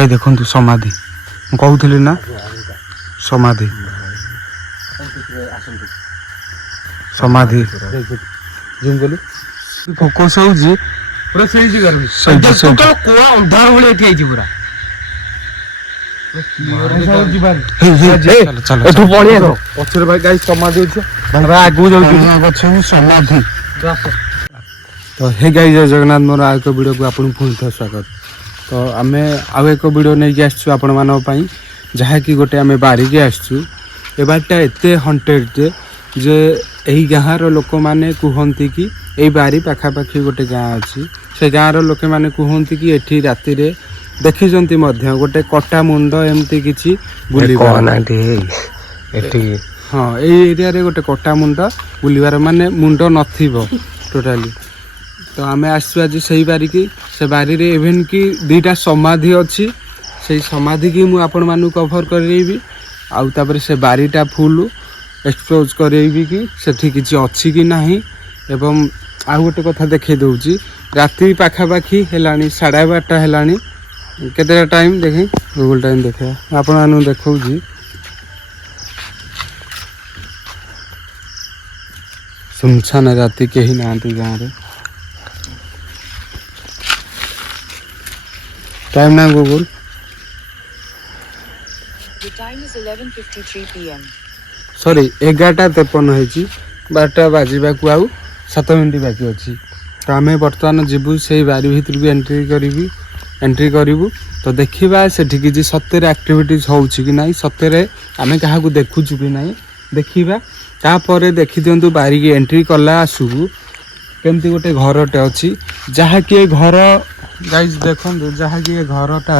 এই ଦେଖନ୍ତୁ ସମାଧି ମୁଁ କହୁଥିଲି ନା ସମାଧି ସମାଧି ଜୁମ୍ କଲୁ ଫୋକସ୍ ହେଉଛି ପୁରା ସେଇ ଜାଗାରେ କୋଆ ଅନ୍ଧାର ଭଳିଆ ଏଠି ହେଇଛି ପୁରା ପଛରେ ଭାଇ ଗାଈ ସମାଧି ଅଛି ଆଗକୁ ଯାଉଛି ସମାଧି ତ ହେ ଗାଈ ଜୟ ଜଗନ୍ନାଥ ମୋର ଆଉ ଏକ ଭିଡ଼ିଓକୁ ଆପଣଙ୍କୁ ପୁଣି ଥରେ ସ୍ୱାଗତ। ତ ଆମେ ଆଉ ଏକ ଭିଡ଼ିଓ ନେଇକି ଆସିଛୁ ଆପଣମାନଙ୍କ ପାଇଁ ଯାହାକି ଗୋଟେ ଆମେ ବାରିକି ଆସିଛୁ। ଏ ବାରିଟା ଏତେ ହଣ୍ଟେଡ଼ ଯେ ଏହି ଗାଁର ଲୋକମାନେ କୁହନ୍ତି କି ଏଇ ବାରି ପାଖାପାଖି ଗୋଟେ ଗାଁ ଅଛି ସେ ଗାଁର ଲୋକମାନେ କୁହନ୍ତି କି ଏଠି ରାତିରେ ଦେଖିଛନ୍ତି ମଧ୍ୟ ଗୋଟେ କଟା ମୁଣ୍ଡ ଏମିତି କିଛି ବୁଲିବାର ହଁ ଏଇ ଏରିଆରେ ଗୋଟେ କଟା ମୁଣ୍ଡ ବୁଲିବାର ମାନେ ମୁଣ୍ଡ ନଥିବ ଟୋଟାଲି। ତ ଆମେ ଆସିଛୁ ଆଜି ସେଇ ବାରିକି ସେ ବାରିରେ ଇଭେନ୍ କି ଦୁଇଟା ସମାଧି ଅଛି ସେଇ ସମାଧିକି ମୁଁ ଆପଣମାନଙ୍କୁ କଭର୍ କରେଇବି ଆଉ ତାପରେ ସେ ବାରିଟା ଫୁଲ୍ ଏକ୍ସପୋଜ୍ କରେଇବି କି ସେଠି କିଛି ଅଛି କି ନାହିଁ। ଏବଂ ଆଉ ଗୋଟେ କଥା ଦେଖେଇ ଦେଉଛି ରାତି ପାଖାପାଖି ହେଲାଣି 12:30 ହେଲାଣି। କେତେଟା ଟାଇମ୍ ଦେଖି ଗୁଗଲ୍ ଟାଇମ୍ ଦେଖେଇବା ଆପଣମାନଙ୍କୁ ଦେଖାଉଛି ସୁନସାନ ରାତି କେହି ନାହାନ୍ତି ଗାଁରେ। ଟାଇମ୍ ନା ଗୁଗଲ୍ ସରି 11:53 ହେଇଛି 12ଟା ବାଜିବାକୁ ଆଉ 7 ମିନିଟ୍ ବାକି ଅଛି। ତ ଆମେ ବର୍ତ୍ତମାନ ଯିବୁ ସେଇ ବାରି ଭିତରକୁ ଏଣ୍ଟ୍ରି କରିବୁ ତ ଦେଖିବା ସେଠି କିଛି ସତରେ ଆକ୍ଟିଭିଟିଜ୍ ହେଉଛି କି ନାହିଁ ସତରେ ଆମେ କାହାକୁ ଦେଖୁଛୁ କି ନାହିଁ ଦେଖିବା। ତାପରେ ଦେଖିଦିଅନ୍ତୁ ବାରିକି ଏଣ୍ଟ୍ରି କଲା ଆସୁକୁ କେମିତି ଗୋଟେ ଘରଟେ ଅଛି ଯାହାକି ଏ ଘର ଗାଇଜ୍ ଦେଖନ୍ତୁ ଯାହାକି ଏ ଘରଟା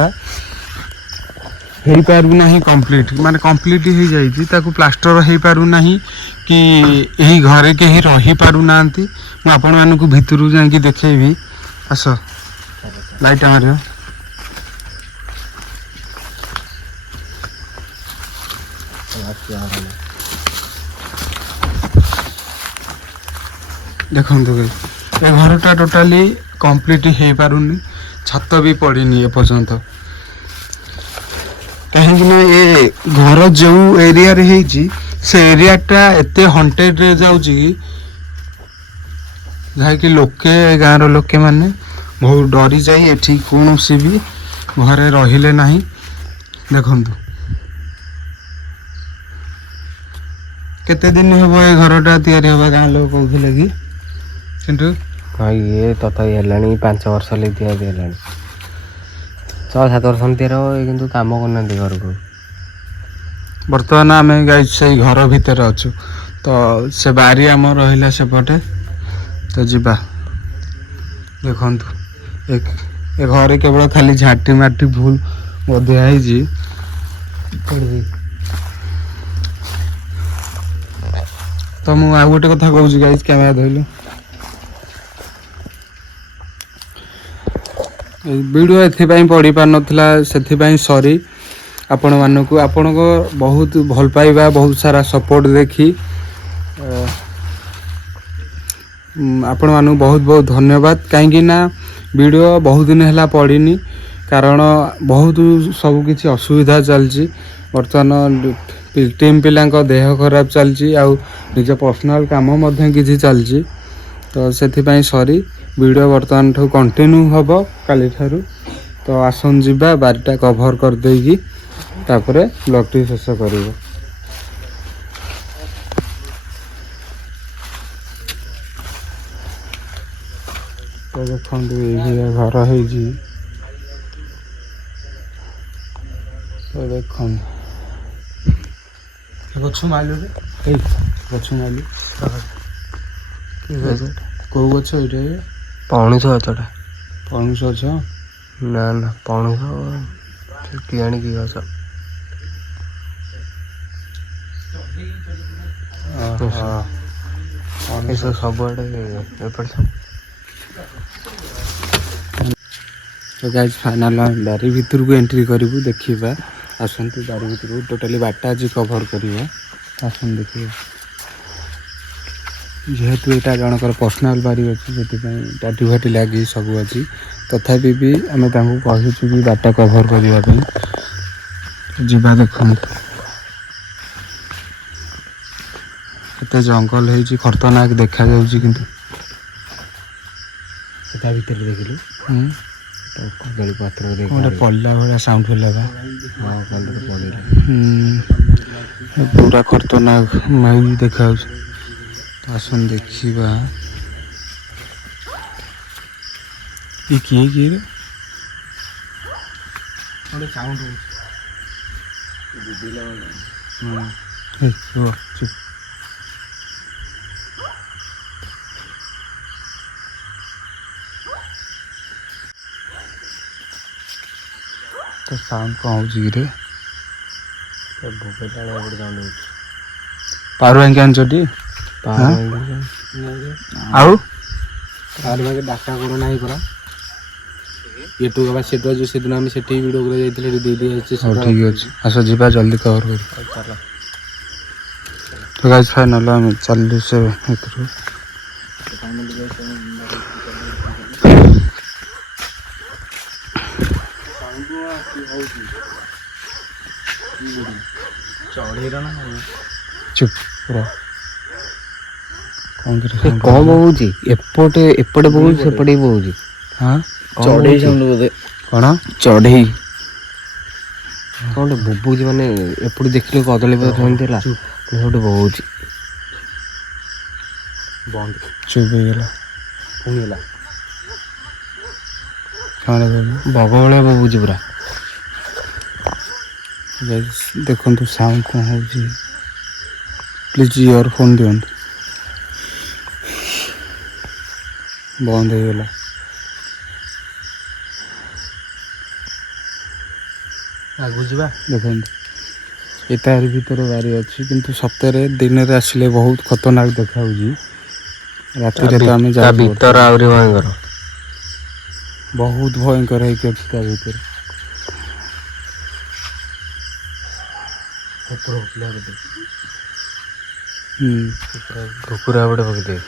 ହେଇପାରୁନାହିଁ କମ୍ପ୍ଲିଟ୍ ମାନେ କମ୍ପ୍ଲିଟ୍ ହେଇଯାଇଛି ତାକୁ ପ୍ଲାଷ୍ଟର ହେଇପାରୁନାହିଁ କି ଏହି ଘରେ କେହି ରହିପାରୁନାହାନ୍ତି। ମୁଁ ଆପଣମାନଙ୍କୁ ଭିତରକୁ ଯାଇକି ଦେଖେଇବି ଆସ ଲାଇଟ୍ ମାରିବ। ଦେଖନ୍ତୁ ଏ ଘରଟା ଟୋଟାଲି କମ୍ପ୍ଲିଟ୍ ହେଇପାରୁନି ଛାତ ବି ପଡ଼ିନି ଏପର୍ଯ୍ୟନ୍ତ କାହିଁକିନା ଏ ଘର ଯେଉଁ ଏରିଆରେ ହେଇଛି ସେ ଏରିଆଟା ଏତେ ହଣ୍ଟେଡ଼ରେ ଯାଉଛି କି ଯାହାକି ଲୋକେ ଗାଁର ଲୋକେମାନେ ବହୁତ ଡରି ଯାଇ ଏଠି କୌଣସି ବି ଘରେ ରହିଲେ ନାହିଁ। ଦେଖନ୍ତୁ କେତେ ଦିନ ହେବ ଏ ଘରଟା ତିଆରି ହେବା ଗାଁ ଲୋକ କହୁଥିଲେ କି କିନ୍ତୁ ଇଏ ତଥାପି ହେଲାଣି 5 ବର୍ଷ ହେଲେ ତିଆରି ହେଲାଣି 6-7 ବର୍ଷ ତିଆରି ହେବ କିନ୍ତୁ କାମ କରୁନାହାନ୍ତି ଘରକୁ। ବର୍ତ୍ତମାନ ଆମେ ଗାଈ ସେଇ ଘର ଭିତରେ ଅଛୁ ତ ସେ ବାରି ଆମର ରହିଲା ସେପଟେ ତ ଯିବା। ଦେଖନ୍ତୁ ଏ ଘରେ କେବଳ ଖାଲି ଝାଟି ମାଟି ଭୁଲ ବଧିଆ ହେଇଛି। ତ ମୁଁ ଆଉ ଗୋଟେ କଥା କହୁଛି ଗାଇସ୍ କ୍ୟାମେରା ଧରିଲୁ ଭିଡ଼ିଓ ଏଥିପାଇଁ ପଡ଼ିପାରୁନଥିଲା ସେଥିପାଇଁ ସରି ଆପଣମାନଙ୍କୁ ଆପଣଙ୍କ ବହୁତ ଭଲ ପାଇବା ବହୁତ ସାରା ସପୋର୍ଟ ଦେଖି ଆପଣମାନଙ୍କୁ ବହୁତ ବହୁତ ଧନ୍ୟବାଦ। କାହିଁକି ନା ଭିଡ଼ିଓ ବହୁତ ଦିନ ହେଲା ପଡ଼ିନି କାରଣ ବହୁତ ସବୁ କିଛି ଅସୁବିଧା ଚାଲିଛି ବର୍ତ୍ତମାନ ଟିମ୍ ପିଲାଙ୍କ ଦେହ ଖରାପ ଚାଲିଛି ଆଉ ନିଜ ପର୍ସନାଲ୍ କାମ ମଧ୍ୟ କିଛି ଚାଲିଛି ତ ସେଥିପାଇଁ ସରି। ଭିଡ଼ିଓ ବର୍ତ୍ତମାନଠୁ କଣ୍ଟିନ୍ୟୁ ହେବ କାଲିଠାରୁ ତ ଆସନ୍ତୁ ଯିବା ବାରିଟା କଭର୍ କରିଦେଇକି ତାପରେ ବ୍ଲଗ୍ଟି ଶେଷ କରିବ। ତ ଦେଖନ୍ତୁ ଏଇଭଳିଆ ଘର ହେଇଛି ତ ଦେଖନ୍ତୁ ଗଛ ମାଇଲୁ ଏଇ ଗଛ ମାଇଲୁ କେଉଁ ଗଛ ଏଇଟା ପଣସ ଗଛଟା ପଣସ ଗଛ ନା ପଣସ କିଆଣି କି ଗଛ ସବୁଆଡ଼େ ଏପଟେ ତ ଗାଇସ୍ ଫାଇନାଲ୍ ବାରି ଭିତରକୁ ଏଣ୍ଟ୍ରି କରିବୁ ଦେଖିବା ଆସନ୍ତୁ ବାରି ଭିତରକୁ ଟୋଟାଲି ବାରଟା ଆଜି କଭର୍ କରିବା ଆସନ୍ତୁ ଦେଖିବା। ଯେହେତୁ ଏଇଟା ଜଣଙ୍କର ପର୍ସନାଲ୍ ବାରି ଅଛି ସେଥିପାଇଁ ଟାଟି ଫାଟି ଲାଗି ସବୁ ଅଛି ତଥାପି ବି ଆମେ ତାଙ୍କୁ କହିଛୁ କି ବାଟ କଭର କରିବା ପାଇଁ। ଯିବା ଦେଖନ୍ତୁ କେତେ ଜଙ୍ଗଲ ହେଇଛି, ଖତରନାକ ଦେଖାଯାଉଛି କିନ୍ତୁ। ତା ଭିତରେ ଦେଖିଲୁ କଦଳୀ ପତ୍ର ଗୋଟେ ପଡ଼ିଲା ଭଳିଆ ସାଉଣ୍ଡ ହେଲା ବା। ପଡ଼ିଲା। ପୁରା ଖତରନାକ ମାଇଲି ଦେଖାଯାଉଛି। ଆସନ୍ତୁ ଦେଖିବା କିଏ କିଏ ଗୋଟେ ସାଉଣ୍ଡ ହଉଛି। ତ ସାଉଣ୍ଡ କ'ଣ ହେଉଛି କିରେ? ପାରୁ ଆଣିକି ଆଣିଛଟି? ଆଉ ଡାଟା କର ନାହିଁ ପରା ଏଠୁ ଗଲା ସେଠୁ ଆଜି ସେଦିନ ଆମେ ସେଠି ଭିଡ଼ିଓ କରି ଯାଇଥିଲେ ଦେଇଦେଇ ଆସିଛି। ହଉ ଠିକ୍ ଅଛି, ଆସ ଯିବା ଜଲ୍ଦି କଭର କରି। ତ ଗାଇସ୍ ଫାଇନାଲ ଆମେ ଚାଲିଲୁ ସେ ଭିତରୁ। ଚୁପ୍ ପୁରା କଣ ବହୁଛି? ଏପଟେ ବହୁଛି, ସେପଟେ ବି ବହୁଛି। ହଁ ଚଢେଇ ସାଉଣ୍ଡ ବୋଧେ। କ'ଣ ଚଢେଇ କଣ ଗୋଟେ ବୋବଉଛି, ମାନେ ଏପଟେ ଦେଖିଲେ କଦଳୀ ପତ୍ର ସେମିତି ହେଲା, ଗୋଟେ ବହୁଛି। ବନ୍ଦ ଚୁପ୍ ହେଇଗଲା, ପୁଣି ହେଲା ବଗ ଭଳିଆ ବହୁଛି ପୁରା। ଦେଖନ୍ତୁ ସାଉଣ୍ଡ କ'ଣ ହେଉଛି। ପ୍ଲିଜ୍ ଇୟରଫୋନ୍ ଦିଅନ୍ତୁ। ବନ୍ଦ ହେଇଗଲା। ଆଗକୁ ଯିବା ଦେଖନ୍ତୁ ଏ ତାରି ଭିତରେ ବାରି ଅଛି, କିନ୍ତୁ ସତରେ ଦିନରେ ଆସିଲେ ବହୁତ ଖତରନାକ ଦେଖାଯାଉଛି। ରାତିରେ ତ ଆମେ ତା ଭିତର ଆହୁରି ଭୟଙ୍କର, ବହୁତ ଭୟଙ୍କର ହେଇକି ଅଛି ତା ଭିତରେ। କୁକୁରା ଗୋଟେ ପକେଇଦେବେ।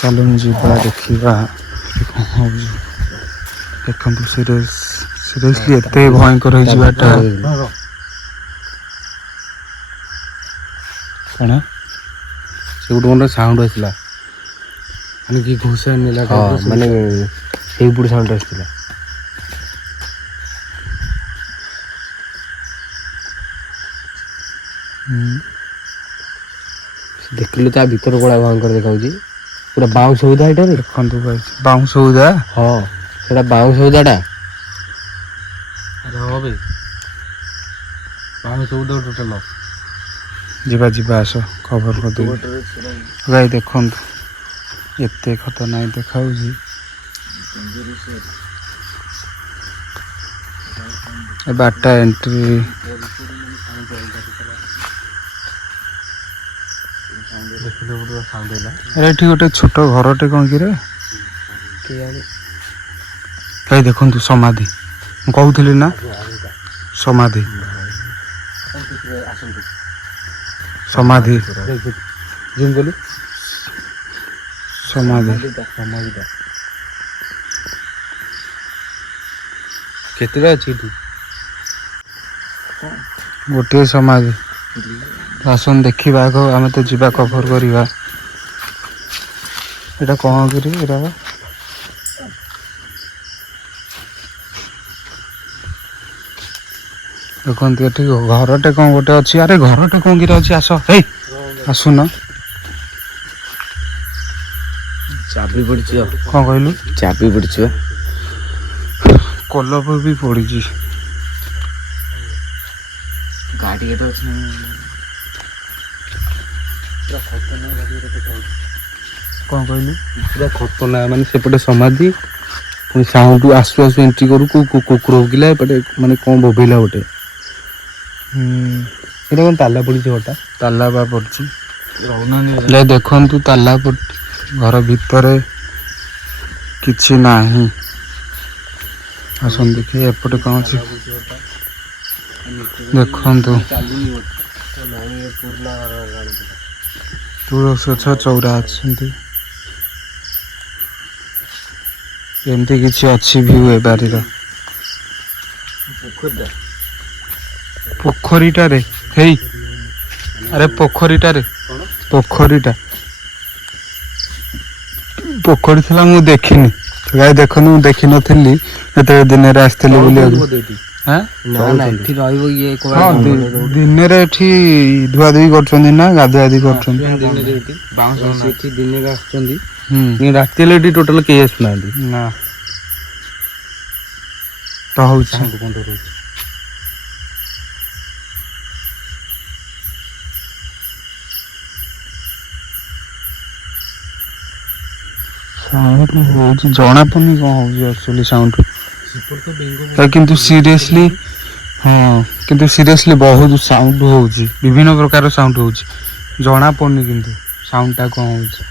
ଚାଲୁନ ଯିବା ଦେଖିବା କ'ଣ ହେଉଛି। ଦେଖନ୍ତୁ ସିରିୟସଲି ଏତେ ଭୟଙ୍କର ହେଇଯିବାଟା। କ'ଣ ସେ ଗୋଟେ ସାଉଣ୍ଡ ଆସିଲା, ମାନେ କି ଘୋଷା ନେଲା, ମାନେ ସେଇପଟୁ ସାଉଣ୍ଡ ଆସିଥିଲା। ଦେଖିଲୁ ତା ଭିତର ଗୁଡ଼ା ଭୟଙ୍କର ଦେଖାଉଛି, ପୁରା ବାଉଁଶ ହଉଦା ଏଇଟା। ଦେଖନ୍ତୁ ବାଉଁଶ ହଉଦା। ହଁ ସେଟା ବାଉଁଶ ହଉଦାଟା। ଯିବା ଯିବା ଆସ କଭର କରିଦେବି। ଭାଇ ଦେଖନ୍ତୁ ଏତେ ଖତରନାକ ଦେଖାଉଛି। ଏ ବାରଟା ଏଣ୍ଟ୍ରି ଏଠି ଗୋଟେ ଛୋଟ ଘରଟେ କ'ଣ କିରେ? ଭାଇ ଦେଖନ୍ତୁ ସମାଧି, ମୁଁ କହୁଥିଲି ନା ସମାଧି ସମାଧି ସମାଧି କେତେଟା ଅଛି ଏଠି? ଗୋଟିଏ ସମାଧି। ଆସନ୍ତୁ ଦେଖିବା ଆଗ, ଆମେ ତ ଯିବା କଭର କରିବା। ଏଇଟା କ'ଣ କିରି? ଏଇଟା ଦେଖନ୍ତୁ ଏଠି ଘରଟେ କ'ଣ ଗୋଟେ ଅଛି। ଆରେ ଘରଟେ କ'ଣ କିରେ ଅଛି? ଆସ ହେଇ ଆସୁନ। ଚାବି ପଡ଼ିଛି। କ'ଣ କହିଲୁ? ଚାବି ପଡ଼ିଛି ବା। କଲପ ବି ପଡ଼ିଛି। ଗାଡ଼ି କେତେ ଅଛି? କ'ଣ କହିଲୁ? ପୁରା ଖତରନାକ, ମାନେ ସେପଟେ ସମାଧି, ପୁଣି ସାଉଣ୍ଡ ଆସୁ ଆସୁ ଏଣ୍ଟ୍ରି କରୁ କୁକୁର ଭୋକିଲା, ଏପଟେ ମାନେ କ'ଣ ବୋବେଇଲା ଗୋଟେ। ଏଇଟା କ'ଣ ତାଲା ପଡ଼ିଛି? ଘରଟା ତାଲା ବା ପଡ଼ିଛି। ଦେଖନ୍ତୁ ତାଲା ଘର ଭିତରେ କିଛି ନାହିଁ। ଆସନ୍ତୁ ଦେଖି ଏପଟେ କ'ଣ ଅଛି ଦେଖନ୍ତୁ। ତୁଳସୀ ଗଛ, ଚଉରା ଅଛନ୍ତି। ଏମିତି କିଛି ଅଛି ଭ୍ୟୁ ଏ ବାରିର। ପୋଖରୀଟାରେ ହେଇ ଆରେ ପୋଖରୀଟା ପୋଖରୀ ଥିଲା ମୁଁ ଦେଖିନି ଗାଈ ଦେଖନ୍ତୁ ମୁଁ ଦେଖିନଥିଲି ଯେତେବେଳେ ଦିନରେ ଆସିଥିଲି ବୁଲିବାକୁ। ଦିନରେ ଏଠି ଧୁଆ ଧୁଇ କରୁଛନ୍ତି ନା ଗାଧୁଆଧି କରୁଛନ୍ତି ଦିନରେ ଆସୁଛନ୍ତି ରାତି ହେଲେ ଏଠି ଟୋଟାଲ କେହି ଆସୁନାହାନ୍ତି ନା ତ ହଉଛି ହଉଛି ଜଣା ପଡୁନି କଣ ହଉଛି ଆକ୍ଚୁଆଲି ସାଉଣ୍ଡ କିନ୍ତୁ ସିରିୟସଲି ବହୁତ ସାଉଣ୍ଡ ହଉଛି ବିଭିନ୍ନ ପ୍ରକାର ସାଉଣ୍ଡ ହଉଛି ଜଣା ପଡୁନି କିନ୍ତୁ ସାଉଣ୍ଡଟା କଣ ହଉଛି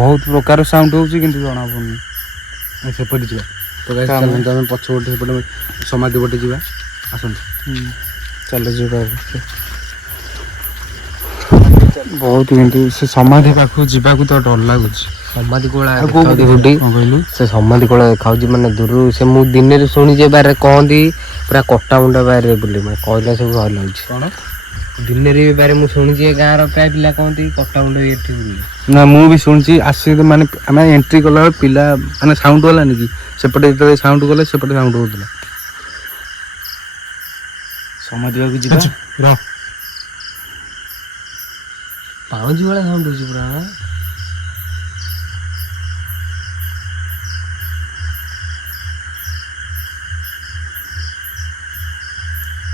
ବହୁତ ପ୍ରକାର ସାଉଣ୍ଡ ହଉଛି କିନ୍ତୁ ଜଣା ପଡୁନି। ସେପଟେ ଯିବା ତ ଚାଲନ୍ତୁ ଆମେ ପଛପଟେ ସେପଟେ ସମାଧି ପଟେ ଯିବା ଆସନ୍ତୁ ଚାଲ ଯିବା ବହୁତ କିନ୍ତୁ ସେ ସମାଧି ପାଖକୁ ଯିବାକୁ ତ ଡର ଲାଗୁଛି। ସମାଧି କୋଳା ଦେଖାଉଛି ସେ ସମାଧି କୋଳା ଦେଖାଉଛି ମାନେ ଦୂରରୁ ସେ ମୁଁ ଦିନରେ ଶୁଣିଛି ବାରିରେ କହନ୍ତି ପୁରା କଟା ମୁଣ୍ଡା ବାରିରେ ବୁଲି ମାନେ କହିଲା ସବୁ ଭଲ ଲାଗୁଛି କଣ ଦିନରେ ବି ବାରେ ମୁଁ ଶୁଣିଛି ଗାଁର ପ୍ରାୟ ପିଲା କହନ୍ତି କଟା ମୁଣ୍ଡା ଏଠି ବୁଲି ନା ମୁଁ ବି ଶୁଣିଛି ଆସି ମାନେ ଆମେ ଏଣ୍ଟ୍ରି କଲାବେଳେ ପିଲା ମାନେ ସାଉଣ୍ଡ ଗଲାନି କି ସେପଟେ ଯେତେବେଳେ ସାଉଣ୍ଡ ଗଲେ ସେପଟେ ସାଉଣ୍ଡ ହଉଥିଲା ସମାଧି ପାଖକୁ ଯିବା ପାଉଁଜି ଭଳିଆ ସାଉଣ୍ଡ ହଉଛି ପୁରା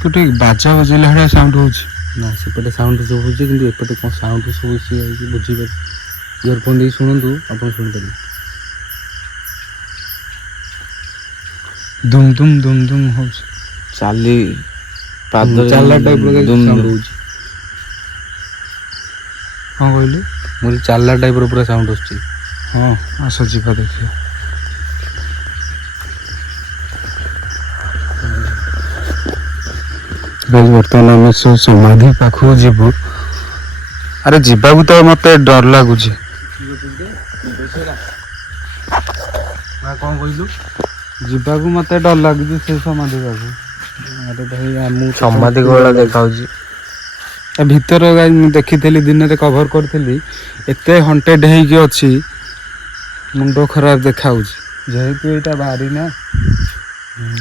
ଗୋଟେ ବାଜା ବଜେଇଲା ଭଳିଆ ସାଉଣ୍ଡ ହଉଛି ନା ସେପଟେ ସାଉଣ୍ଡ ସବୁ ହଉଛି କିନ୍ତୁ ଏପଟେ କ'ଣ ସାଉଣ୍ଡ ସବୁ ହେଇଛି ବୁଝିପାରିବେ ଇୟରଫୋନ୍ ଦେଇ ଶୁଣନ୍ତୁ ଆପଣ ଶୁଣିପାରିବେ ଦୁମ୍ ଦୁମ୍ ଦୁମ୍ ଦୁମ୍ ହଉଛି ଚାଲିଲା ଟାଇପ୍ର ସାଉଣ୍ଡ ହଉଛି କ'ଣ କହିଲୁ ମୁଁ ଚାଲିଲା ଟାଇପ୍ର ପୁରା ସାଉଣ୍ଡ ଆସୁଛି ହଁ ଆସ ଯିବା ଦେଖିବା ବର୍ତ୍ତମାନ ଆମେ ସମାଧି ପାଖକୁ ଯିବୁ ଆରେ ଯିବାକୁ ତ ମତେ ଡର ଲାଗୁଛି କ'ଣ କହିଲୁ ଯିବାକୁ ମତେ ଡର ଲାଗୁଛି ସେ ସମାଧି ପାଖକୁ ସମାଧି କୋଳା ଦେଖାଉଛି ଏ ଭିତର ମୁଁ ଦେଖିଥିଲି ଦିନରେ କଭର କରିଥିଲି ଏତେ ହଣ୍ଟେଡ ହେଇକି ଅଛି ମୁଣ୍ଡ ଖରାପ ଦେଖାଉଛି ଯେହେତୁ ଏଇଟା ବାରି ନା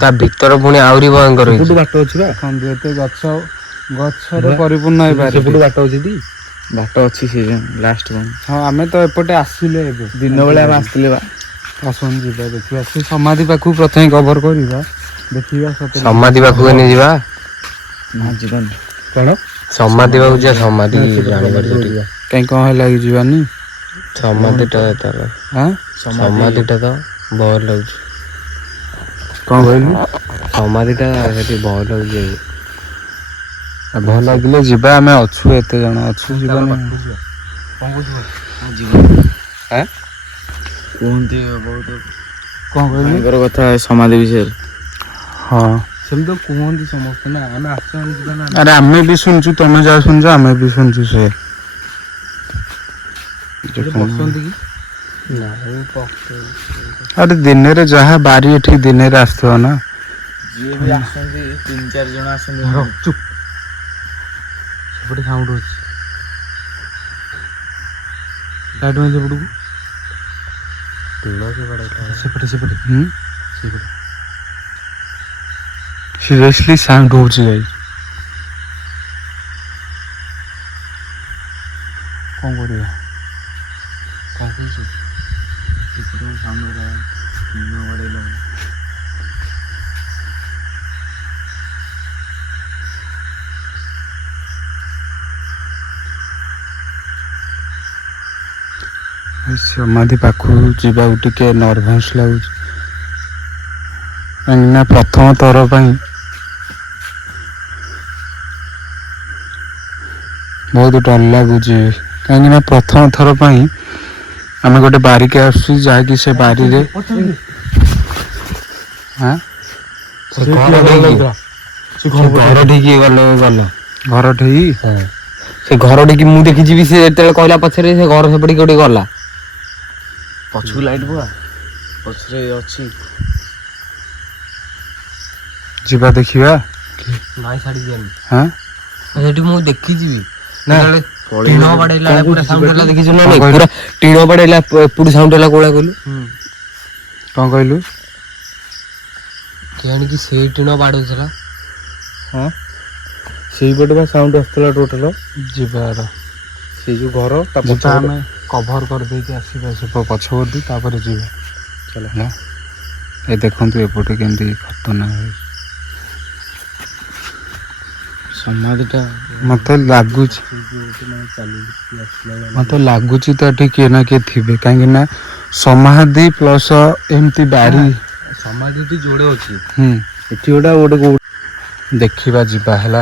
ତା ଭିତର ପୁଣି ଆହୁରି ଭୟଙ୍କର ବାଟ ଅଛି ବା ଏତେ ଗଛରେ ପରିପୂର୍ଣ୍ଣ ହେଇପାରେ ବାଟ ଅଛି ଟି ବାଟ ଅଛି ସେ ଲାଷ୍ଟ ହଁ ଆମେ ତ ଏପଟେ ଆସିଲେ ଏବେ ଦିନ ବେଳେ ଆମେ ଆସିଥିଲେ ବା ଆସନ୍ତୁ ଯିବା ଦେଖିବା ସେ ସମାଧି ପାଖକୁ ପ୍ରଥମେ କଭର କରିବା ଦେଖିବା ସମାଧି ପାଖକୁ ଯିବା ଯିବାନି କ'ଣ ସମାଧି ପାଖକୁ ଯିବା ସମାଧି କାଇଁ କ'ଣ ହେଲା କି ଯିବାନି ସମାଧିଟା ତାର ସମାଧିଟା ତ ଭଲ ଲାଗୁଛି କ'ଣ କହିଲୁ ସମାଧିଟା ସେଠି ଭଲ ଲାଗୁଛି ଭଲ ଲାଗିଲେ ଯିବା ଆମେ ଅଛୁ ଏତେ ଜଣ ଅଛୁ ଯିବାନି କୁହନ୍ତି ବହୁତ କ'ଣ କହିଲୁ କଥା ସମାଧି ବିଷୟରେ ହଁ ସେମିତି ତ କୁହନ୍ତି ସମସ୍ତେ ନା ଆମେ ଆସିଛୁ ଯିବା ନା ଆରେ ଆମେ ବି ଶୁଣିଛୁ ତମେ ଯାହା ଶୁଣିଛ ଆମେ ବି ଶୁଣିଛୁ ସେ ବସନ୍ତି କି ଆରେ ଦିନରେ ଯାହା ବାରି ଏଠି ଦିନରେ ଆସିଥିବ ନା ଯିଏ ବି ଆସନ୍ତି 3-4 ଜଣ ଆସନ୍ତି ଚୁପ୍ ସେପଟେ ସାଉଣ୍ଡ ହଉଛି ସେପଟେ ସେପଟେ ସିରିୟସଲି ସାଉଣ୍ଡ ହଉଛି ଭାଇ କ'ଣ କରିବା କ'ଣ କହୁଛୁ ସାଉଣ୍ଡ ସମାଧି ପାଖକୁ ଯିବାକୁ ଟିକେ ନର୍ଭସ୍ ଲାଗୁଛି କାହିଁକିନା ପ୍ରଥମ ଥର ପାଇଁ ବହୁତ ଡର ଲାଗୁଛି କାହିଁକିନା ପ୍ରଥମ ଥର ପାଇଁ ଆମେ ଗୋଟେ ବାରିକି ଆସୁଛୁ ଯାହାକି ସେ ବାରିରେ ଘର ଠିକି ଗଲେ ଘର ଠିକି ସେ ଘର ଠିକି ମୁଁ ଦେଖିଯିବି ସେ ଯେତେବେଳେ କହିଲା ପଛରେ ସେ ଘର ସେପଟେ କୋଉଠି ଗଲା ପଛକୁ ଲାଇଟ୍ ପକା ପଛରେ ଅଛି ଯିବା ଦେଖିବା ନାଇଁ ଛାଡି ଯିବାନି ହଁ ସେଠି ମୁଁ ଦେଖିଯିବି ନା, ଟିଣ ବାଡେଇଲା ବେଳେ ପୁରା ସାଉଣ୍ଡ ହେଲା ଦେଖିଛୁ ନା କଣ ନାଇଁ କହିଲୁ? ପୁରା ଟିଣ ବାଡେଇଲା ଏପଟୁ ସାଉଣ୍ଡ ହେଲା କୋଳା କହିଲୁ କଣ କହିଲୁ? କି ଆଣିକି ସେଇ ଟିଣ ବାଡଉଥିଲା ହଁ ସେଇପଟେ ବା ସାଉଣ୍ଡ ଆସୁଥିଲା ଟୋଟାଲ ଯିବାର ସେଇ ଯୋଉ ଘର ତା ଯିବା ପଛପଟେ ଆମେ କଭର କରିଦେଇକି ଆସିବା ସେ ପଛପଟୁ ତାପରେ ଯିବା ଚାଲ ହେଲା ଏ ଦେଖନ୍ତୁ ଏପଟେ କେମିତି ଖତରନାକ ସମାଧିଟା ମତେ ଲାଗୁଛି ତ ଏଠି କିଏ ନା କିଏ ଥିବେ କାହିଁକି ନା ସମାଧି ପ୍ଲସ ଏମିତି ବାରି ସମାଧି ଯୋଡେ ଅଛି ଏଠି ଗୋଟେ ଦେଖିବା ଯିବା ହେଲା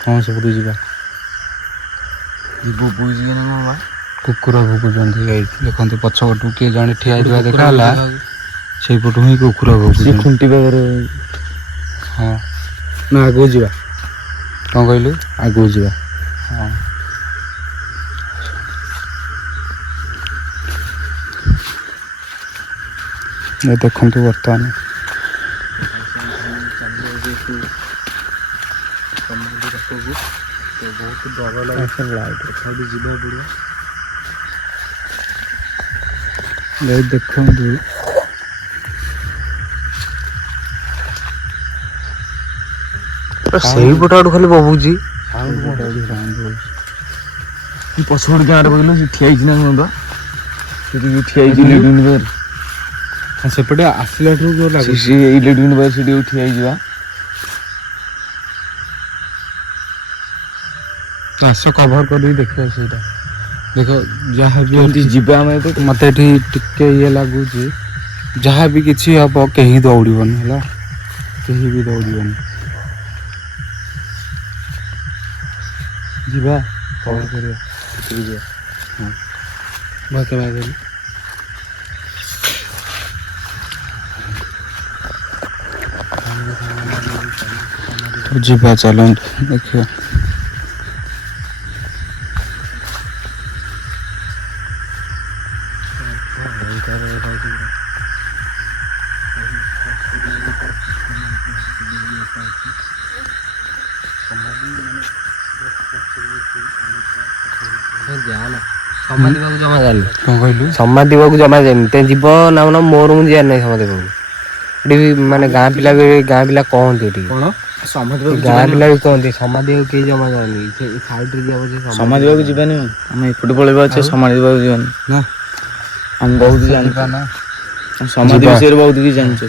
କଣ ସେପଟୁ ଯିବା କୁକୁର ଭୁକୁଛନ୍ତି ଏଇଠି ଦେଖନ୍ତୁ ପଛପଟୁ କିଏ ଜଣେ ଠିଆ ହେଇଥିବା ଦେଖା ହେଲା ସେଇପଟୁ ହିଁ କୁକୁର ଭୁକୁଛନ୍ତି ଖୁଣ୍ଟି ପାଖରେ ହଁ ନା ଆଗକୁ ଯିବା କଣ କହିଲୁ ଆଗକୁ ଯିବା ହଁ ଏ ଦେଖନ୍ତୁ ବର୍ତ୍ତମାନ ବହୁତ ଡର ଲାଗୁଛି ଯିବାକୁ ପଡିବ ଏଇ ଦେଖନ୍ତୁ ସେଇପଟ ଆଡୁ ଖାଲି ବହୁଛି ପଛପଟେ ଗାଁରେ କହିଲୁ ସେ ଠିଆ ହେଇଛି ନା କଣ ବା ସେଠି ଠିଆ ହେଇଛି ଇଲେକ୍ଟ୍ରିକ୍ ପାଖରେ ସେପଟେ ଆସିଲାଠୁ ଯୋଉ ଲାଗୁଛି ସେ ଇଲେକ୍ଟ୍ରିକ୍ ପାଖରେ ସେଠି ଠିଆ ହେଇଯିବା ଆସ କଭର କରିକି ଦେଖିବା ସେଇଟା ଦେଖ ଯାହା ବି କେମିତି ଯିବା ଆମେ ଏବେ ମତେ ଏଠି ଟିକେ ଇଏ ଲାଗୁଛି ଯାହା ବି କିଛି ହବ କେହି ଦୌଡ଼ିବନି ହେଲା କେହି ବି ଦୌଡ଼ିବନି ଯିବା କଭର କରିବା ଯିବା ହଁ ବାକେ ବାକେ ଯିବା ଚାଲନ୍ତୁ ଦେଖିବା ସମାଧି ପାଖକୁ ଜମା ଯାଇନି କଣ କହିଲୁ ସମାଧି ପାଖକୁ ଜମା ଯାଇନି ତେ ଯିବ ନା ମୋର ମୁଁ ଯିବାର ନାହିଁ ସମାଧି ପାଖକୁ ଏଠି ବି ମାନେ ଗାଁ ପିଲା କହନ୍ତି ଏଠି କଣ ସମାଧି ଗାଁ ପିଲା ବି କହନ୍ତି ସମାଧି ପାଖକୁ କେହି ଜମା ଯାଆନ୍ତି ସାଇଡରେ ଯିବା ସମାଧି ପାଖକୁ ଯିବାନି ଆମେ ଏପଟେ ପଳେଇବା ଅଛି ସମାଧି ପାଖକୁ ଯିବାନି ନା ଆମେ ବହୁତ ଯିବା ନା ସମାଧି ଯିବା। ବିଷୟରେ ବହୁତ କିଛି ଜାଣିଛୁ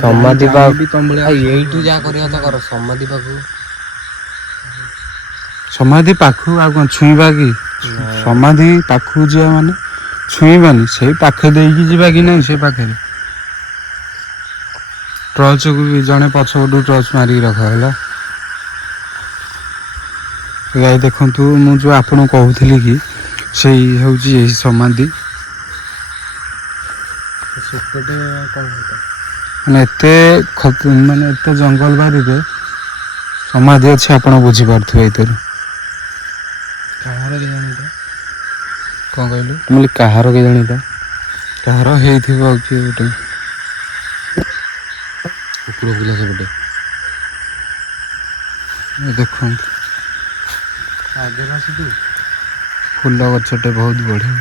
ସମାଧି ପାଖକୁ ଏଇଠୁ ଯାହା କରିବା କଥା କର ସମାଧି ପାଖକୁ ସମାଧି ପାଖକୁ ଆଉ କଣ ଛୁଇଁବା କି ସମାଧି ପାଖକୁ ଯିବା ମାନେ ଛୁଇଁବାନି ସେଇ ପାଖେ ଦେଇକି ଯିବା କି ନାହିଁ ସେ ପାଖରେ ଟର୍ଚ୍ଚକୁ ବି ଜଣେ ପଛପଟୁ ଟର୍ଚ୍ଚ ମାରିକି ରଖ ହେଲା ଗାଈ ଦେଖନ୍ତୁ ମୁଁ ଯେଉଁ ଆପଣଙ୍କୁ କହୁଥିଲି କି ସେଇ ହେଉଛି ଏହି ସମାଧି ସେପଟେ କଣ ମାନେ ଏତେ ଜଙ୍ଗଲ ବାରିରେ ସମାଧି ଅଛି ଆପଣ ବୁଝିପାରୁଥିବେ ଏଥିରୁ କାହାର କେଜାଣି କଣ କହିଲୁ ମୁଁ କହିଲି କାହାର କେଜାଣି ଏଇଟା କାହାର ହେଇଥିବ ଆଉ କିଏ ଗୋଟେ କୁକୁର ବୁଲା ସେପଟେ ଦେଖନ୍ତୁ ଫୁଲ ଗଛଟେ ବହୁତ ବଢ଼ିଆ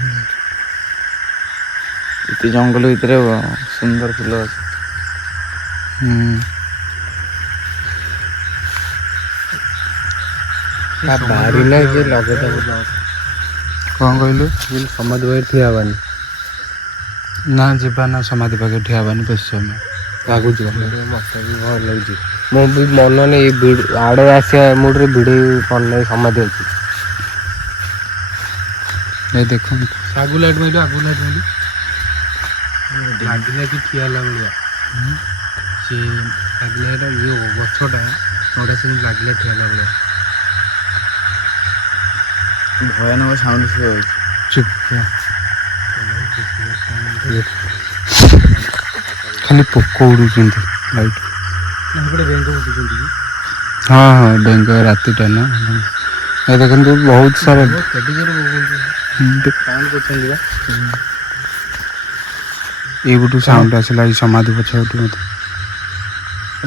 ଏତେ ଜଙ୍ଗଲ ଭିତରେ ସୁନ୍ଦର ଫୁଲ ଅଛି ବାରି ନା କିଏ ଲଗେଇଟା କଣ କହିଲୁ ସମାଧି ପାଖରେ ଠିଆ ହବାନି ନା ଯିବା ନା ସମାଧି ପାଖରେ ଠିଆ ହବାନି ବେଶୀ ସମୟ ଆଗକୁ ଯିବା ମତେ ବି ଭଲ ଲାଗୁଛି ମୁଁ ବି ମନ ନେଇ ଆଡ଼େ ଆସିବା ମୁଡ଼ରେ ଭିଡ଼ି କ'ଣ ନାହିଁ ସମାଧି ଅଛି ଏ ଦେଖନ୍ତୁ ଆଗୁ ଲାଇଟ୍ ମାଇଲୁ ଲାଗିଲା କି ଠିଆ ହେଲା ଭଳିଆ ସେ ଲାଗିଲା ଏଇଟା ଇଏ ଗଛଟା ଗୋଟା ସେମିତି ଲାଗିଲା ଠିଆ ହେଲା ଭଳିଆ ଭୟାନକ ସାଉଣ୍ଡ ଶୁଭାଯାଉଛି ଚୁପ୍ ଖାଲି ପୋକ ଉଡ଼ୁଛନ୍ତି ଲାଇଟ୍ ହଁ ହଁ ବେଙ୍ଗ ରାତିଟା ନା ଏ ଦେଖନ୍ତୁ ବହୁତ ସାରା ଏଇପଟୁ ସାଉଣ୍ଡ ଆସିଲା ଏଇ ସମାଧି ପଛପଟୁ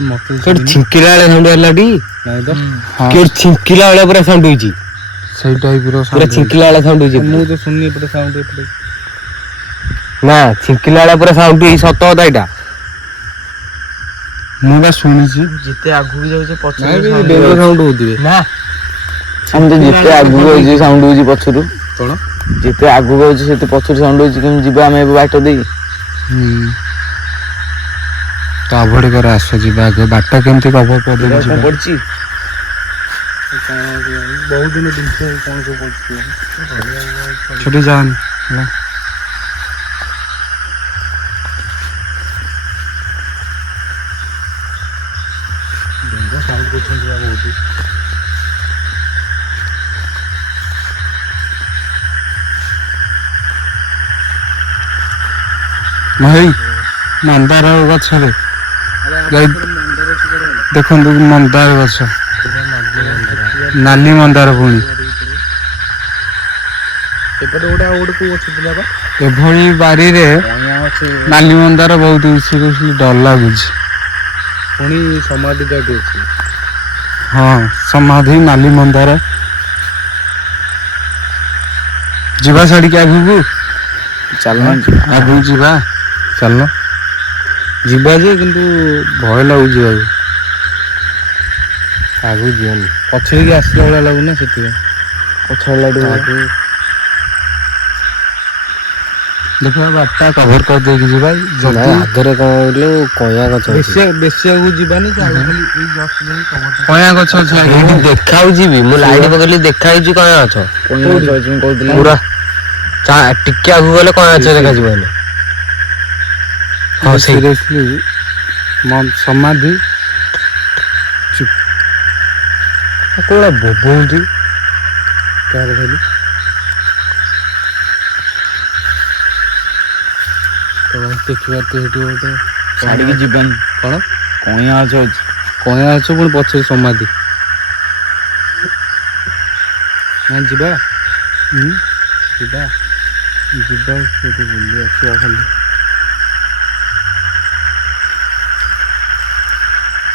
ମତେ କୋଉଠି ଛିଙ୍କିଲା ବେଳେ ସାଉଣ୍ଡ ହେଲା ଟି ନାଇଁ ତ କୋଉଠି ଛିଙ୍କିଲା ବେଳେ ପୁରା ସାଉଣ୍ଡ ହେଇଛି ସେଇ ଟାଇପର ପୁରା ଛିଙ୍କିଲା ବେଳେ ସାଉଣ୍ଡ ହେଇଛି ମୁଁ ତ ଶୁଣିନି ଏପଟେ ସାଉଣ୍ଡ ଏପଟେ ନା ଛିଙ୍କିଲା ବେଳେ ପୁରା ସାଉଣ୍ଡ ହେଇଛି ସତ କଥା ଏଇଟା ମୁଁ ବା ଶୁଣିଛି ଯେତେ ଆଗକୁ ଯାଉଛେ ପଛରେ ବେଙ୍ଗ ସାଉଣ୍ଡ ହଉଥିବେ ନା ଆମେ ତ ଯେତେ ଆଗକୁ ଯାଉଛେ ସାଉଣ୍ଡ ହଉଛି ପଛରୁ କଣ ଯେତେ ଆଗକୁ ଯାଉଛି ସେତେ ପଛରୁ ସାଉଣ୍ଡ ହଉଛି କେମିତି ଯିବା ଆମେ ଏବେ ବାଟ ଦେଇ ତ ଅଭଡି କରି ଆସ ଯିବା ଆଗ ବାଟ କେମିତି କଭର କରିଦେବି କଣ ଯିବା ପଡିଛି ବହୁତ ଦିନ ଜିନିଷ କଣ ସବୁ ପଡୁଛି ସେଠି ଯାଆନି ହେଲା ବେଙ୍ଗ ସାଉଣ୍ଡ କରୁଛନ୍ତି ବା ବହୁତ ଭାଇ ମନ୍ଦାର ଗଛରେ ଦେଖନ୍ତୁ ମନ୍ଦାର ଗଛ ନାଲି ମନ୍ଦାର ପୁଣି ଏଭଳି ବାରିରେ ନାଲି ମନ୍ଦାର ବହୁତ ଡର ଲାଗୁଛି ପୁଣି ସମାଧିଟା ଏଠି ଅଛି ହଁ ସମାଧି ନାଲି ମନ୍ଦାର ଯିବା ଛାଡ଼ିକି ଆଗକୁ ଚାଲୁନ ଆଗକୁ ଯିବା ଚାଲ ଯିବା ଯେ କିନ୍ତୁ ଭୟ ଲାଗୁଛି ଯିବାକୁ ଆଗକୁ ଯିବନି ପଛେଇକି ଆସିଲା ଭଳିଆ ଲାଗୁନା ସେଥିପାଇଁ ପଛ ଲାଇଟ୍ ଦେଖିବା ବାଟଟା କଭର କରିଦେଇକି ଯିବା ନାଇଁ ଆଗରେ କଣ କହିଲୁ କଇଁଆ ଗଛ ଅଛି ବେଶୀ ଆଗକୁ ଯିବାନି କଇଁଆ ଗଛ ଅଛି ମୁଁ ଦେଖାଉଛି ବି ମୁଁ ଲାଇଟ୍ ପକେଇଲି ଦେଖାଉଛି କଇଁଆ ଗଛ କହୁଥିଲି ପୁରା ଟିକେ ଆଗକୁ ଗଲେ କଇଁଆ ଗଛ ଦେଖାଯିବ ହେଲେ ହଁ ସେଇ ସିରିୟସଲି ସମାଧି କୋଉଟା ବୋବଉଛି କାହାର କହିଲୁ ତ ଦେଖିବା ତ ସେଠି ଗୋଟେ ଛାଡ଼ିକି ଯିବାନି କଣ କଇଁଆ ଗଛ ଅଛି କଇଁଆ ଗଛ ପୁଣି ପଛରେ ସମାଧି ନା ଯିବା ଯିବା ଯିବା ସେଠି ବୁଲି ଆସିବା ଖାଲି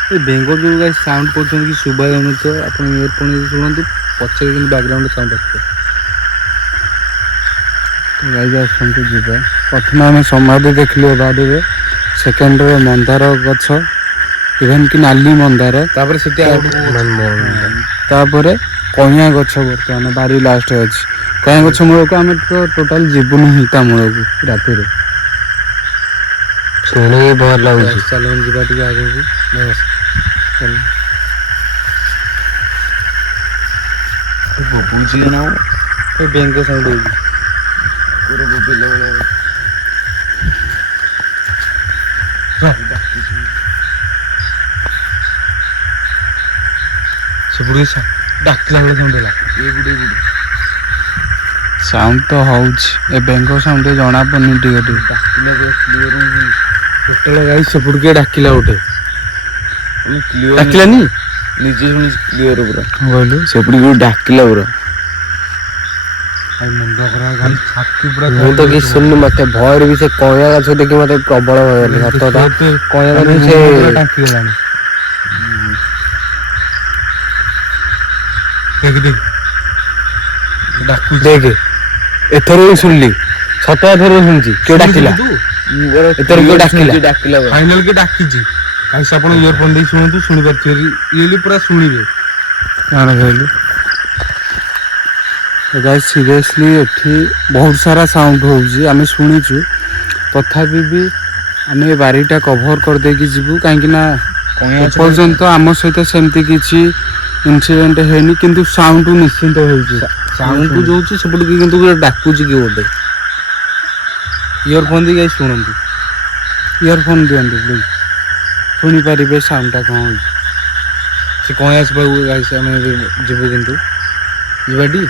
ଏ ବେଙ୍ଗ ଯୋଉ ଗାଈ ସାଉଣ୍ଡ କରୁଛନ୍ତି କି ଶୁଭା ଯାଉନଥିବ ଆପଣ ଇୟରଫୋନ୍ ଶୁଣନ୍ତୁ ପଛରେ କିନ୍ତୁ ବ୍ୟାକଗ୍ରାଉଣ୍ଡ ସାଉଣ୍ଡ ଆସୁଥିବ ଗାଈ ଆସନ୍ତୁ ଯିବା ପ୍ରଥମେ ଆମେ ସମାଧି ଦେଖିଲୁ ବାଡ଼ିରେ ସେକେଣ୍ଡରେ ମନ୍ଦାର ଗଛ ଇଭେନ୍ କି ନାଲି ମନ୍ଦାର ତାପରେ ସେଠି ତାପରେ କଇଁଆ ଗଛ ବର୍ତ୍ତମାନ ବାରି ଲାଷ୍ଟରେ ଅଛି କଇଁଆ ଗଛ ମୂଳକୁ ଆମେ ତ ଟୋଟାଲ ଯିବୁନି ହିଁ ତା ମୂଳକୁ ରାତିରେ ଶୁଣିକି ଭଲ ଲାଗୁଛି ଚାଲୁନ ଯିବା ଟିକେ ଆଗକୁ ବୁଝିଲେ ନା ବେଙ୍ଗ ସାଉଣ୍ଡ ହଉଛି ସେପଟେ ଡାକିଲା ବେଳେ ସାଉଣ୍ଡ ହେଲା ସାଉଣ୍ଡ ତ ହଉଛି ଏ ବେଙ୍ଗ ସାଉଣ୍ଡ ଜଣା ପଡୁନି ଟିକେ ଟିକେ ଟୋଟାଲ ଗାଈ ସେପଟୁ କିଏ ଡାକିଲା ଗୋଟେ ଡାକିଲାନି ନିଜେ ଶୁଣିଛି କ୍ଲିୟର ପୁରା କହିଲୁ ସେପଟେ ଡାକିଲା ପୁରା ମୁଣ୍ଡ ଖରା ଗାଈ ଛାତି ପୁରା ମୁଁ ତ କିଛି ଶୁଣିନି ମତେ ଭୟରେ ବି ସେ କଇଁଆ ଗଛ ଦେଖି ମତେ ପ୍ରବଳ ଭୟ ହେଲି ସତ କଥା କଇଁଆ ଗଛ ସେ ଟାଙ୍କିଗଲାଣି ଦେଖେ ଏଥର ବି ଶୁଣିଲି ସତ ଏଥର ଶୁଣିଛି କିଏ ଡାକିଲା ଏଥର କିଏ ଡାକିଲା ଫାଇନାଲ କିଏ ଡାକିଛି ଗାଇସ୍ ଆପଣ ଇୟରଫୋନ ଦେଇ ଶୁଣନ୍ତୁ ଶୁଣିପାରୁଥିବେ ରିଏଲି ପୁରା ଶୁଣିବେ କଣ କହିଲୁ ଗାଇସ୍ ସିରିୟସଲି ଏଠି ବହୁତ ସାରା ସାଉଣ୍ଡ ହେଉଛି ଆମେ ଶୁଣିଛୁ ତଥାପି ବି ଆମେ ଏ ବାରିଟା କଭର କରିଦେଇକି ଯିବୁ କାହିଁକି ନା ଏପର୍ଯ୍ୟନ୍ତ ଆମ ସହିତ ସେମିତି କିଛି ଇନସିଡେଣ୍ଟ ହେଇନି କିନ୍ତୁ ସାଉଣ୍ଡ ନିଶ୍ଚିନ୍ତ ହେଉଛି ସାଉଣ୍ଡ ଯୋଉ ହେଉଛି ସେପଟକୁ କିନ୍ତୁ ଗୋଟେ ଡାକୁଛି କି ଗୋଟେ ଇୟରଫୋନ୍ ଦେଇ ଗାଈ ଶୁଣନ୍ତୁ ଇୟରଫୋନ୍ ଦିଅନ୍ତୁ ପ୍ଲିଜ୍ ଶୁଣିପାରିବେ ସାଉଣ୍ଡଟା କ'ଣ ହେଉଛି ସେ କଇଁଆ ଆସିବାକୁ ଗାଈ ଆମେ ଯିବୁ କିନ୍ତୁ ଯିବାଟି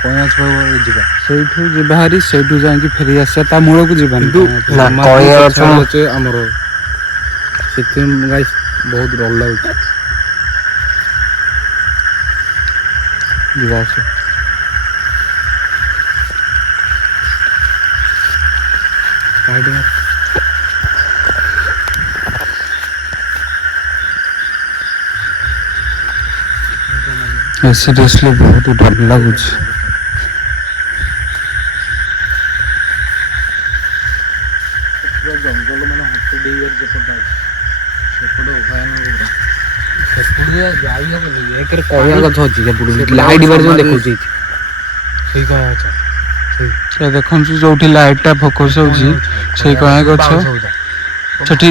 କଇଁଆ ଆସିବାକୁ ଯିବା ସେଇଠୁ ଯିବା ହାରି ସେଇଠୁ ଯାଇକି ଫେରି ଆସିବା ତା ମୂଳକୁ ଯିବା କିନ୍ତୁ ଆମର ସେଥିପାଇଁ ଗାଈ ବହୁତ ଡର ଲାଗୁଛି ଯିବା ଆସ ସିରିୟସଲି ବହୁତ ଡର ଲାଗୁଛି। ଜଙ୍ଗଲ ମାନେ ହାତ ଦେଇବାର ସେପଟେ ସେପଟେ ଭୟାନକ ପୁରା। ସେପଟେ ଯାଇ ହବନି ଏକରେ କଇଁଆ ଗଛ ଅଛି ସେପଟେ ଲାଇଟ୍ ମାରି ଯୋଉ ଦେଖୁଛି ସେଇ କଇଁଆ ଗଛ ସେ ଦେଖନ୍ତୁ ଯୋଉଠି ଲାଇଟଟା ଫୋକସ ହଉଛି ସେଇ କଇଁଆ ଗଛ ସେଠି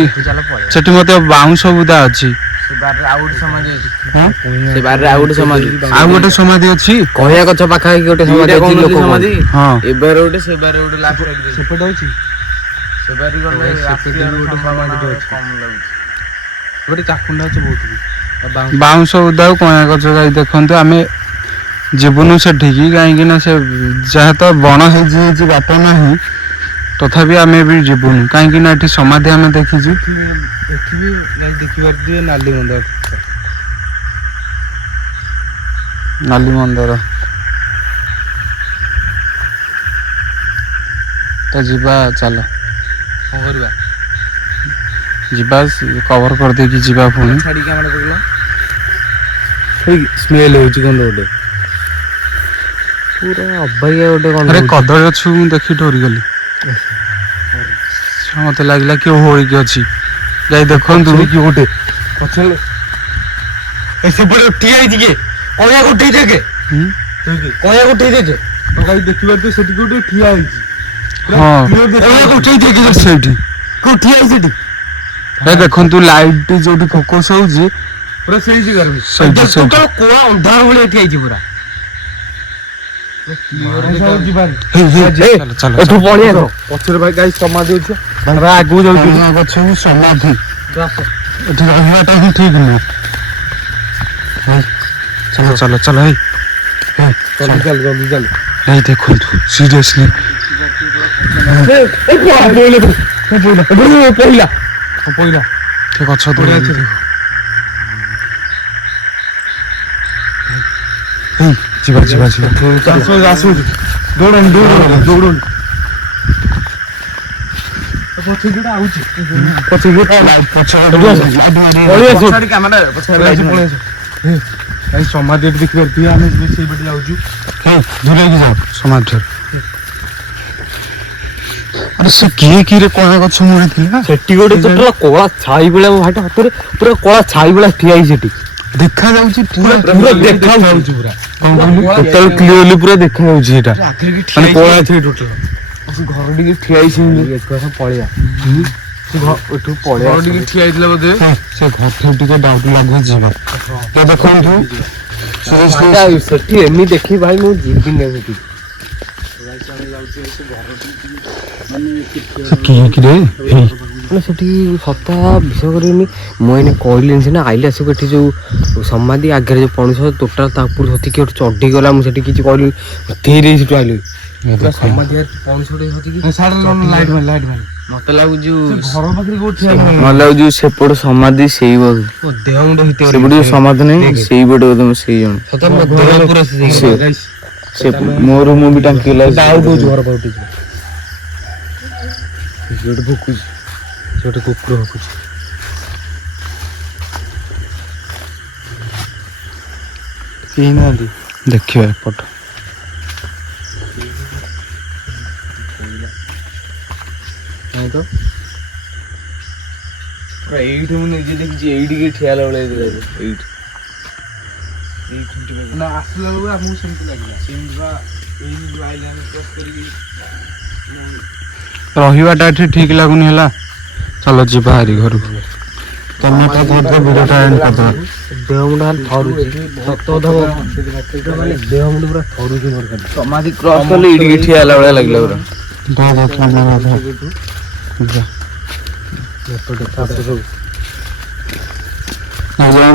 ସେଠି ମଧ୍ୟ ବାଉଁଶ ବୁଦା ଅଛି। ସେ ବାରରେ ଆଉ ଗୋଟେ ସମାଧି ଅଛି। ସେ ବାରରେ ଆଉ ଗୋଟେ ସମାଧି ଆଉ ଗୋଟେ ସମାଧି ଅଛି କଇଁଆ ଗଛ ପାଖାପାଖି ଗୋଟେ ସମାଧି ଅଛି ଲୋକ ସମାଧି ହଁ ଏବାରେ ଗୋଟେ ସେବାରେ ଗୋଟେ ଲାଷ୍ଟ ସାଇଡ୍ ସେପଟେ ଅଛି ସେବାରେ ଗଲେ ସେପଟେ ବି ଗୋଟେ ସମାଧି ଅଛି। କମ ଲାଗୁଛି। ଗୋଟେ ଚାକୁଣ୍ଡା ଅଛି ବହୁତ ବାଉଁଶ ବୁଦାକୁ କଇଁଆ ଗଛ ଗାଈ ଦେଖନ୍ତୁ ଆମେ ଯିବୁନୁ ସେଠିକି କାହିଁକି ନା ସେ ଯାହା ତ ବଣ ହେଇଛି ବାଟ ନାହିଁ ତଥାପି ଆମେ ବି ଯିବୁନୁ କାହିଁକି ନା ଏଠି ସମାଧି ଆମେ ଦେଖିଛୁ। ଏଠି ବି ଦେଖିପାରୁଥିବେ ନାଲି ମନ୍ଦାର ତ ଯିବା ଚାଲ କଣ କରିବା ଯିବା କଭର କରିଦେଇକି ଯିବା ପୁଣି ଛାଡିକି ଆମର କହିଲ ସ୍ମେଲ ହଉଛି କଣ ଗୋଟେ ପୁରା ଅବାଗିଆ ଗୋଟେ କଣ ଆରେ କଦଳୀ ଗଛକୁ ମୁଁ ଦେଖି ଡରିଗଲି ମତେ ଲାଗିଲା କି ହୋଳିକି ଅଛି ଯାଇ ଦେଖନ୍ତୁ ଗୋଟେ ପଛରେ ସେପଟେ ଠିଆ ହେଇଛି କିଏ କଇଁଆ ଗୋଟେଇ ଦେଖେ କଇଁଆ ଗୋଟେଇ ଦେଖେ ତ ଗାଈ ଦେଖିପାରୁଥିବେ ସେଠି ଗୋଟେ ଠିଆ ହେଇଛି ସେଇଠି କୋଉ ଠିଆ ହେଇଛି ସେଠି ଦେଖନ୍ତୁ ଲାଇଟ ଯୋଉଠି ଫୋକସ ହଉଛି ପୁରା ସେଇ ଜାଗାରେ ସେଇଠି କୋଆ ଅନ୍ଧାର ଭଳିଆ ଠିଆ ହେଇଛି ପୁରା ଏଠୁ ପଳେଇ ଆସ ପଛରେ ଭାଇ ଗାଈ ସମାଧି ଅଛି ଭାଇ ଆଗକୁ ଯାଉଛି ସମାଧି ଏଠି ରହିବାଟା ହିଁ ଠିକ ନୁହେଁ ଚାଲ ଚାଲ ଚାଲ ଜଲ୍ଦି ଚାଲ ଭାଇ ଦେଖନ୍ତୁ ସିରିୟସଲି ପଇଲା ସେ ଗଛ ତଳେ ଯିବା ଯିବା ଯିବା ଆସୁଛି ଦୌଡ଼ନି ସମାଧି ଦେଖିପାରୁଥିବେ ଆମେ ସେଇପଟେ ଯାଉଛୁ ଦୂରେଇକି ଯାଉ ସମାଧି ଆରେ ସେ କିଏ କଳା ଗଛ ମୂଳେ ଥିଲା ସେଠି ଗୋଟେ କଳା ଛାଇ ଭଳିଆ ମୋ ଭାଇଟା ହାତରେ ପୁରା କଳା ଛାଇ ଭଳିଆ ଠିଆ ହେଇଛି ସେଠି ଦେଖା ଯାଉଛି ଦେଖା ଯାଉଛି ପୁରା ଟୋଟାଲ କ୍ଲିୟରଲି ପୁରା ଦେଖା ଯାଉଛି ଏଇଟା ମାନେ କଳା ଅଛି ଟୋଟାଲ ଘର ଟିକେ ଠିଆ ହେଇଛି ପଳେଇବା ଏଠୁ ପଳେଇବା ଟିକେ ଠିଆ ହେଇଥିଲା ବୋଧେ ସେ ଘରଠୁ ଟିକେ ଡାଉଟ ଲାଗୁଛି ଯିବା ଦେଖନ୍ତୁ ସେଠି ଏମିତି ଦେଖି ଭାଇ ମୁଁ ଯିବିନି ସେଠି କିଏ ସେଠି ସତା ବିଶ୍ୱାସ କରିବେନି ମୁଁ ଏଇନେ କହିଲିନି ସିନା ଆଇଲି ଆସିବୁ ଏଠି ଯୋଉ ସମାଧି ଆଗରେ ଯୋଉ ପଣସ ଟୋଟାଲ ତା ଉପରୁ ସତି କିଏ ଗୋଟେ ଚଢିଗଲା ମୁଁ ସେଠି କିଛି କହିଲିନି ଧୀରେ ସେଠୁ ଆଇଲି ସମାଧି ପଣସ ମତେ ଲାଗୁଛି ଘର ପାଖରେ କୋଉଠି ମତେ ଲାଗୁଛି ସେପଟ ସମାଧି ସେଇ ଦେହ ମୁଣ୍ଡ ସେପଟେ ଯୋଉ ସମାଧି ନାହିଁ ସେଇପଟେ ବୋଧେ ସେଇ ଜଣ ମୋର ମୁଁ ବି ଟାଙ୍କି ଘର ପାଉଠି ଗୋଟେ ଭୁକୁଛି ସେ ଗୋଟେ କୁକୁର ଭୁକୁଛି କେହି ନାହାନ୍ତି ଦେଖିବା ଏପଟ ଏଇଠି ମୁଁ ନିଜେ ଦେଖିଛି ଏଇଠିକି ଠିଆ ହେଲା ଭଳିଆ ଏଇଠି ନା ଆସିଲା ବେଳକୁ ଆମକୁ ସେମିତି ଲାଗିଲା ସେମିତି ବା ଏଇ ଆଇଲା କ୍ରସ୍ କରିକି ରହିବାଟା ଏଠି ଠିକ ଲାଗୁନି ହେଲା ଚାଲ ଯିବା ହାରି ଘରକୁ ତମେ ତ ଭିଡ଼ିଓଟା ଏଣ୍ଡ କରିଦେବା ଦେହ ମୁଣ୍ଡ ଖାଲି ଥରୁଛି ସତ କଥା ଦେହ ମୁଣ୍ଡ ପୁରା ଥରୁଛି ମୋର ଖାଲି ସମାଧି କ୍ରସ୍ କଲେ ଏଇଠିକି ଠିଆ ହେଲା ଭଳିଆ ଲାଗିଲା ପୁରା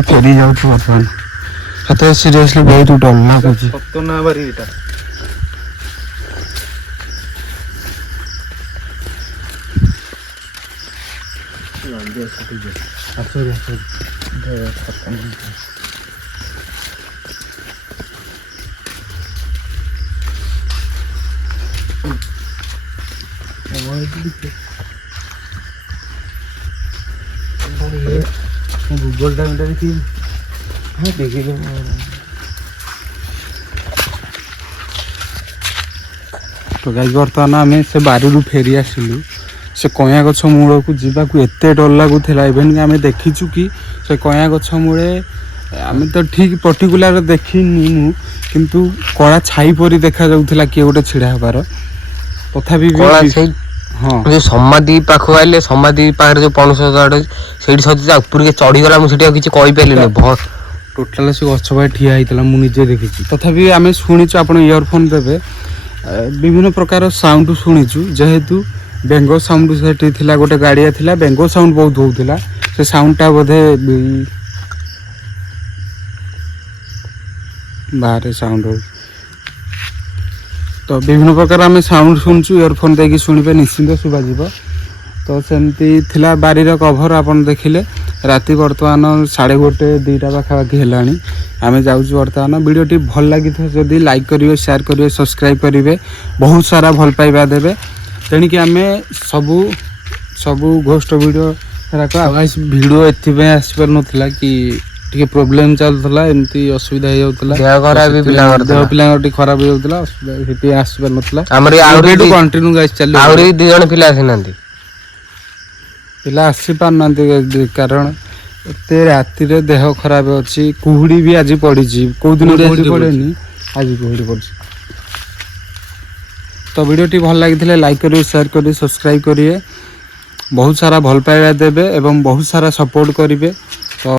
ଫେରି ଯାଉଛୁ ବର୍ତ୍ତମାନ ସତ ସିରିୟସଲି ବହୁତ ଡର ଲାଗୁଛି ସତ ନା ବାରି ଏଇଟା ଗୁଗଲ ଟା ଦେଖିବି ଦେଖିଲି ତ ଗାଈ ବର୍ତ୍ତମାନ ଆମେ ସେ ବାରିରୁ ଫେରି ଆସିଲୁ। ସେ କଇଁଆ ଗଛ ମୂଳକୁ ଯିବାକୁ ଏତେ ଡର ଲାଗୁଥିଲା, ଇଭେନ୍ କି ଆମେ ଦେଖିଛୁ କି ସେ କଇଁଆ ଗଛ ମୂଳେ ଆମେ ତ ଠିକ୍ ପର୍ଟିକୁଲାର ଦେଖିନି ମୁଁ, କିନ୍ତୁ କଳା ଛାଇ ପରି ଦେଖାଯାଉଥିଲା କିଏ ଗୋଟେ ଛିଡ଼ା ହେବାର। ତଥାପି ବି ସେଇ ହଁ ଯୋଉ ସମାଧି ପାଖକୁ ଆଇଲେ, ସମାଧି ପାଖରେ ଯୋଉ ପଣସ ଗଛ ସେଇଠି ସତେ ଉପରକୁ ଚଢିଗଲା, ମୁଁ ସେଠି ଆଉ କିଛି କହିପାରିଲିନି। ଟୋଟାଲ ସେ ଗଛ ପାଖେ ଠିଆ ହେଇଥିଲା, ମୁଁ ନିଜେ ଦେଖିଛି। ତଥାପି ଆମେ ଶୁଣିଛୁ, ଆପଣ ଇୟରଫୋନ୍ ଦେବେ, ବିଭିନ୍ନ ପ୍ରକାର ସାଉଣ୍ଡ ଶୁଣିଛୁ। ଯେହେତୁ ବେଙ୍ଗ ସାଉଣ୍ଡ ସେଠି ଥିଲା, ଗୋଟେ ଗାଡ଼ିଆ ଥିଲା, ବେଙ୍ଗ ସାଉଣ୍ଡ ବହୁତ ହଉଥିଲା। ସେ ସାଉଣ୍ଡଟା ବୋଧେ ବାହାରେ ସାଉଣ୍ଡ ହଉଛି। ତ ବିଭିନ୍ନ ପ୍ରକାର ଆମେ ସାଉଣ୍ଡ ଶୁଣୁଛୁ, ଇୟରଫୋନ୍ ଦେଇକି ଶୁଣିବେ, ନିଶ୍ଚିନ୍ତ ଶୁଭାଯିବ। ତ ସେମିତି ଥିଲା ବାରିର କଭର ଆପଣ ଦେଖିଲେ। ରାତି ବର୍ତ୍ତମାନ 1:30 2ଟା ପାଖାପାଖି ହେଲାଣି। ଆମେ ଯାଉଛୁ ବର୍ତ୍ତମାନ। ଭିଡ଼ିଓଟି ଭଲ ଲାଗିଥିବ ଯଦି ଲାଇକ୍ କରିବେ, ସେୟାର କରିବେ, ସବସ୍କ୍ରାଇବ୍ କରିବେ, ବହୁତ ସାରା ଭଲ ପାଇବା ଦେବେ। ତେଣିକି ଆମେ ସବୁ ଘୋଷ୍ଟ ଭିଡ଼ିଓ ହେରାକ ଭିଡ଼ିଓ ଏଥିପାଇଁ ଆସିପାରୁନଥିଲା କି ଟିକେ ପ୍ରୋବ୍ଲେମ୍ ଚାଲୁଥିଲା, ଏମିତି ଅସୁବିଧା ହେଇଯାଉଥିଲା, ଦେହ ଖରାପ ବି ପିଲାଙ୍କର ଦେହ ପିଲାଙ୍କର ଟିକେ ଖରାପ ହେଇଯାଉଥିଲା, ଅସୁବିଧା ସେଥିପାଇଁ ଆସିପାରୁନଥିଲା। ଆମର କଣ୍ଟିନ୍ୟୁ ଗାଇସ୍ ଚାଲିବ। ଆହୁରି 2 ଜଣ ପିଲା ଆସିନାହାନ୍ତି, ପିଲା ଆସିପାରୁନାହାନ୍ତି କାରଣ ଏତେ ରାତିରେ ଦେହ ଖରାପ ଅଛି। କୁହୁଡ଼ି ବି ଆଜି ପଡ଼ିଛି, କୋଉଦିନ କୁହୁଡ଼ି ପଡ଼େନି, ଆଜି କୁହୁଡ଼ି ପଡ଼ିଛି। ତ ଭିଡ଼ିଓଟି ଭଲ ଲାଗିଥିଲେ ଲାଇକ୍ କରିବେ, ସେୟାର କରିବେ, ସବସ୍କ୍ରାଇବ୍ କରିବେ, ବହୁତ ସାରା ଭଲ ପାଇବା ଦେବେ ଏବଂ ବହୁତ ସାରା ସପୋର୍ଟ କରିବେ।